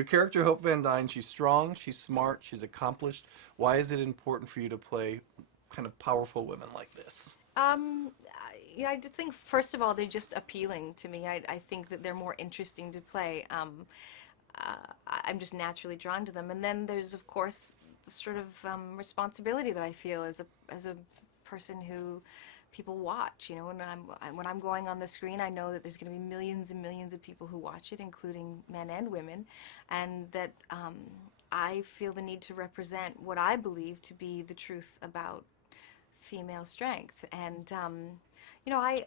Your character, Hope Van Dyne, she's strong, she's smart, she's accomplished. Why is it important for you to play kind of powerful women like this? I just think first of all they're just appealing to me. I think that they're more interesting to play. I'm just naturally drawn to them. And then there's of course the sort of responsibility that I feel as a person who people watch. You know, when I'm going on the screen, I know that there's going to be millions and millions of people who watch it, including men and women, and that I feel the need to represent what I believe to be the truth about female strength. And I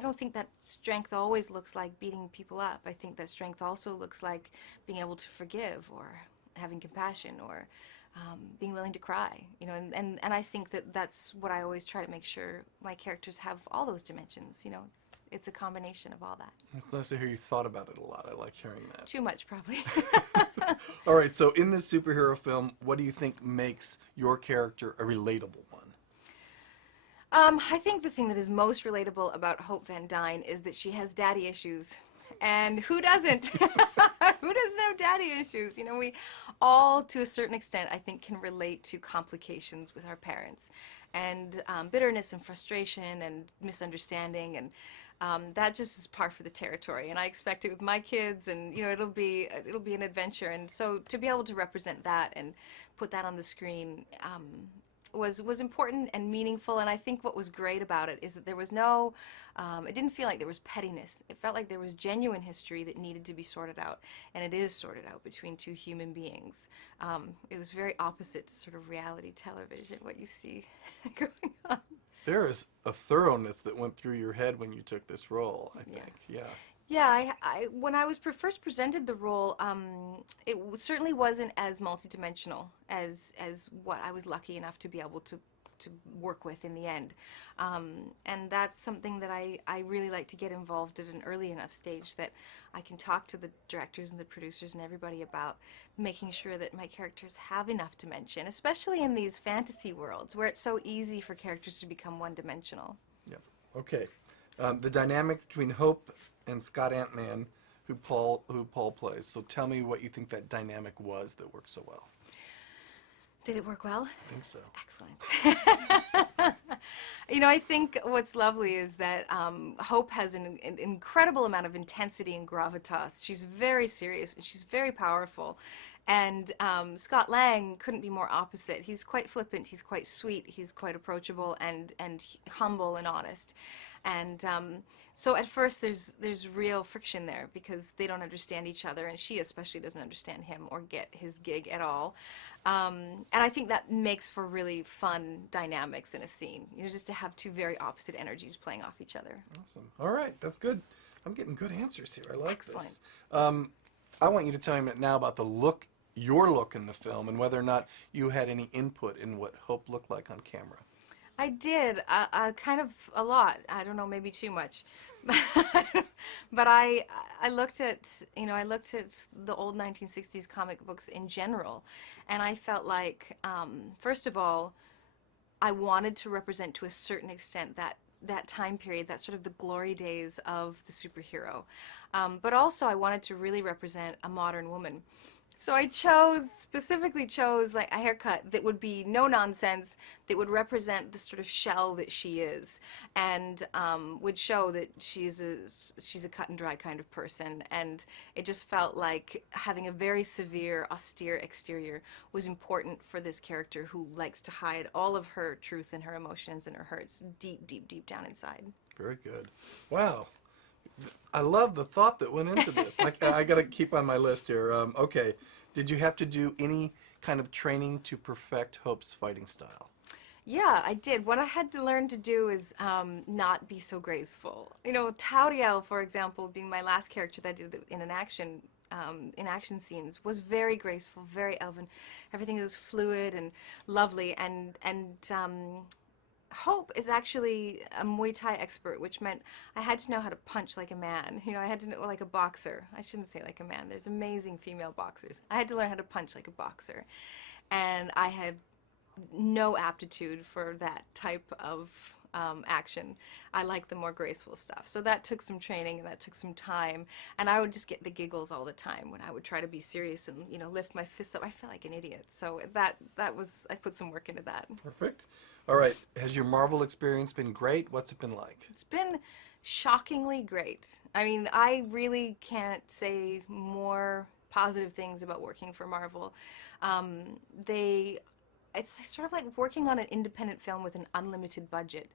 don't think that strength always looks like beating people up. I think that strength also looks like being able to forgive or having compassion or being willing to cry, and I think that that's what I always try to make sure my characters have all those dimensions. It's a combination of all that. It's nice to hear you thought about it a lot. I like hearing that. Too much, probably. All right, so in this superhero film, what do you think makes your character a relatable one? I think the thing that is most relatable about Hope Van Dyne is that she has daddy issues. And who doesn't? Who doesn't have daddy issues? We all, to a certain extent, I think, can relate to complications with our parents, and bitterness and frustration and misunderstanding, and that just is par for the territory. And I expect it with my kids, and it'll be an adventure. And so to be able to represent that and put that on the screen was important and meaningful. And I think what was great about it is that there was no, it didn't feel like there was pettiness. It felt like there was genuine history that needed to be sorted out, and it is sorted out between two human beings. It was very opposite to sort of reality television, what you see going on. There is a thoroughness that went through your head when you took this role, I think. Yeah. Yeah, when I was first presented the role, certainly wasn't as multidimensional as what I was lucky enough to be able to work with in the end. And that's something that I really like to get involved at an early enough stage that I can talk to the directors and the producers and everybody about making sure that my characters have enough dimension, especially in these fantasy worlds where it's so easy for characters to become one-dimensional. Yeah. Okay. The dynamic between Hope and Scott Ant-Man, who Paul plays. So tell me what you think that dynamic was that worked so well. Did it work well? I think so. Excellent. I think what's lovely is that Hope has an incredible amount of intensity and gravitas. She's very serious and she's very powerful. And Scott Lang couldn't be more opposite. He's quite flippant, he's quite sweet, he's quite approachable and humble and honest. And so at first there's real friction there because they don't understand each other, and she especially doesn't understand him or get his gig at all. And I think that makes for really fun dynamics in a scene, just to have two very opposite energies playing off each other. Awesome. All right, that's good. I'm getting good answers here. I like Excellent. this. I want you to tell me now about your look in the film, and whether or not you had any input in what Hope looked like on camera. I did, kind of a lot. I don't know, maybe too much. But I looked at the old 1960s comic books in general, and I felt like, first of all, I wanted to represent to a certain extent that time period, that sort of the glory days of the superhero. But also I wanted to really represent a modern woman. So I specifically chose like a haircut that would be no nonsense, that would represent the sort of shell that she is, and would show that she's a cut and dry kind of person. And it just felt like having a very severe, austere exterior was important for this character who likes to hide all of her truth and her emotions and her hurts deep, deep, deep down inside. Very good. Wow. I love the thought that went into this. I got to keep on my list here. Okay. Did you have to do any kind of training to perfect Hope's fighting style? Yeah, I did. What I had to learn to do is not be so graceful. Tauriel, for example, being my last character that I did in action scenes, was very graceful, very elven. Everything was fluid and lovely, and Hope is actually a Muay Thai expert, which meant I had to know how to punch like a man. I had to know, like a boxer. I shouldn't say like a man. There's amazing female boxers. I had to learn how to punch like a boxer. And I had no aptitude for that type of action. I like the more graceful stuff. So that took some training and that took some time. And I would just get the giggles all the time when I would try to be serious and, lift my fists up. I felt like an idiot. So I put some work into that. Perfect. All right. Has your Marvel experience been great? What's it been like? It's been shockingly great. I mean, I really can't say more positive things about working for Marvel. Um, they, it's sort of like working on an independent film with an unlimited budget.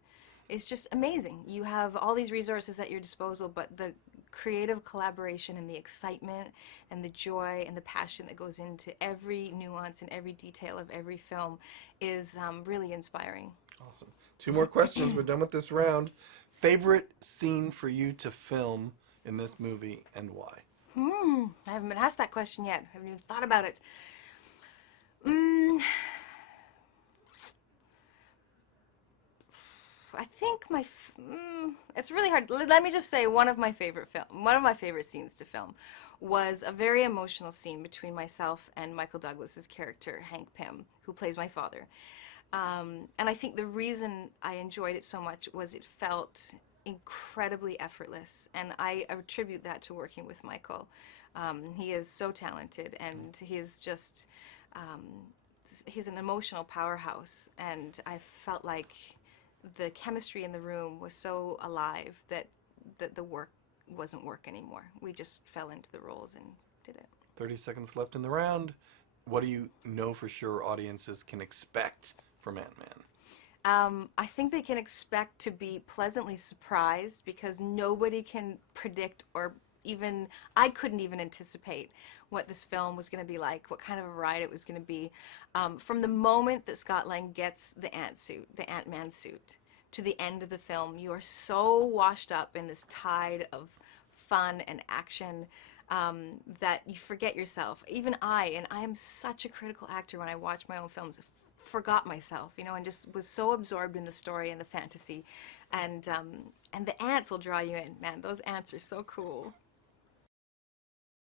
It's just amazing. You have all these resources at your disposal, but the creative collaboration and the excitement and the joy and the passion that goes into every nuance and every detail of every film is really inspiring. Awesome. Two more questions. We're done with this round. Favorite scene for you to film in this movie and why? I haven't been asked that question yet. I haven't even thought about it. Mm, I think it's really hard. Let me just say one of my favorite scenes to film was a very emotional scene between myself and Michael Douglas's character, Hank Pym, who plays my father. And I think the reason I enjoyed it so much was it felt incredibly effortless, and I attribute that to working with Michael. He is so talented, and um, he's an emotional powerhouse, and I felt like the chemistry in the room was so alive that the work wasn't work anymore. We just fell into the roles and did it. 30 seconds left in the round. What do you know for sure audiences can expect from Ant-Man? I think they can expect to be pleasantly surprised because nobody can predict or even, I couldn't even anticipate what this film was going to be like, what kind of a ride it was going to be. From the moment that Scott Lang gets the Ant-Man suit, to the end of the film, you are so washed up in this tide of fun and action that you forget yourself. Even and I am such a critical actor when I watch my own films, forgot myself, and just was so absorbed in the story and the fantasy. And the ants will draw you in. Man, those ants are so cool.